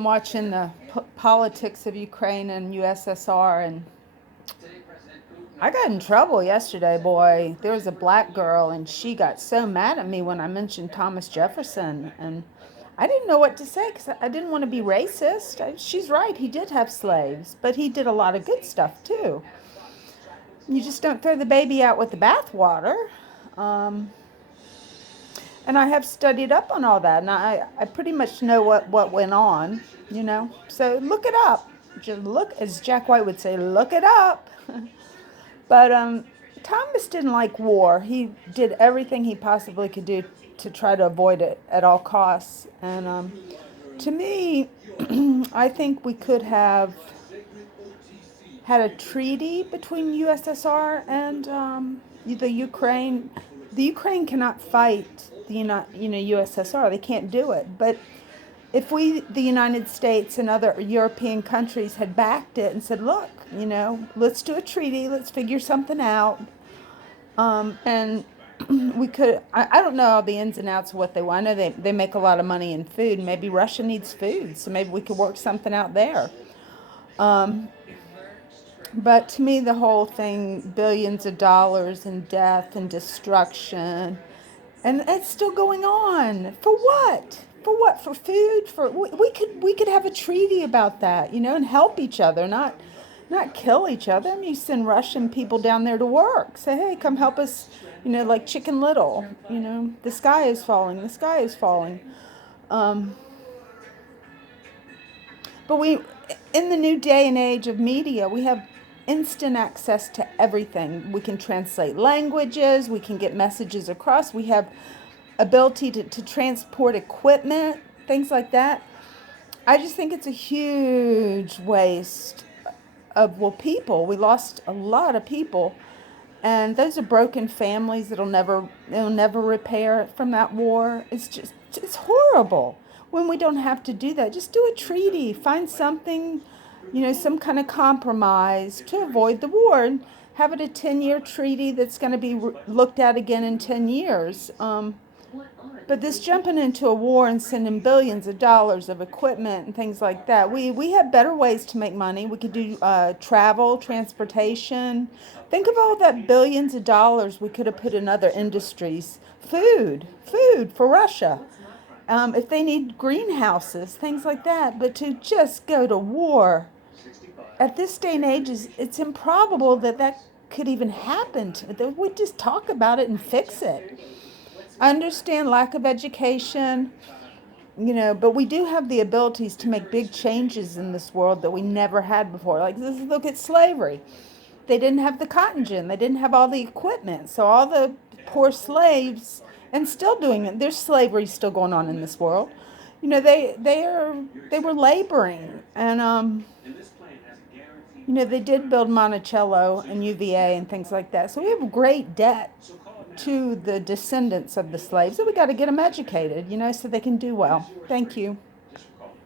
I'm watching the politics of Ukraine and USSR, and I got in trouble yesterday, boy. There was a black girl, and she got so mad at me when I mentioned Thomas Jefferson, and I didn't know what to say because I didn't want to be racist. She's right, he did have slaves, but he did a lot of good stuff too. You just don't throw the baby out with the bathwater. Um, and I have studied up on all that, and I pretty much know what went on, you know. So look it up. Just look, as Jack White would say, look it up. But Thomas didn't like war. He did everything he possibly could do to try to avoid it at all costs. And to me, I think we could have had a treaty between USSR and the Ukraine. The Ukraine cannot fight USSR. They can't do it. But if we, the United States and other European countries, had backed it and said, look, let's do a treaty, let's figure something out, and we could, I don't know all the ins and outs of what they want. I know they make a lot of money in food. Maybe Russia needs food, so maybe we could work something out there. But to me, the whole thing, billions of dollars in death and destruction, and it's still going on. For what? For what? For food? For we could have a treaty about that, and help each other, not kill each other. I mean, you send Russian people down there to work. Say, hey, come help us, like Chicken Little. The sky is falling. The sky is falling. But in the new day and age of media, we have instant access to everything. We can translate languages. We can get messages across. We have ability to transport equipment, things like that. I just think it's a huge waste of, people. We lost a lot of people. And those are broken families that'll never repair from that war. It's horrible when we don't have to do that. Just do a treaty, find something, some kind of compromise to avoid the war, and have it a 10-year treaty that's going to be looked at again in 10 years. But this jumping into a war and sending billions of dollars of equipment and things like that, we have better ways to make money. We could do travel, transportation. Think of all that billions of dollars we could have put in other industries. Food for Russia. If they need greenhouses, things like that. But to just go to war at this day and age, it's improbable that could even happen. We'd just talk about it and fix it. I understand lack of education, but we do have the abilities to make big changes in this world that we never had before. Like, look at slavery. They didn't have the cotton gin. They didn't have all the equipment. So all the poor slaves, and still doing it, there's slavery still going on in this world. They were laboring, and they did build Monticello and UVA and things like that. So we have great debt to the descendants of the slaves. So we got to get them educated, so they can do well. Thank you.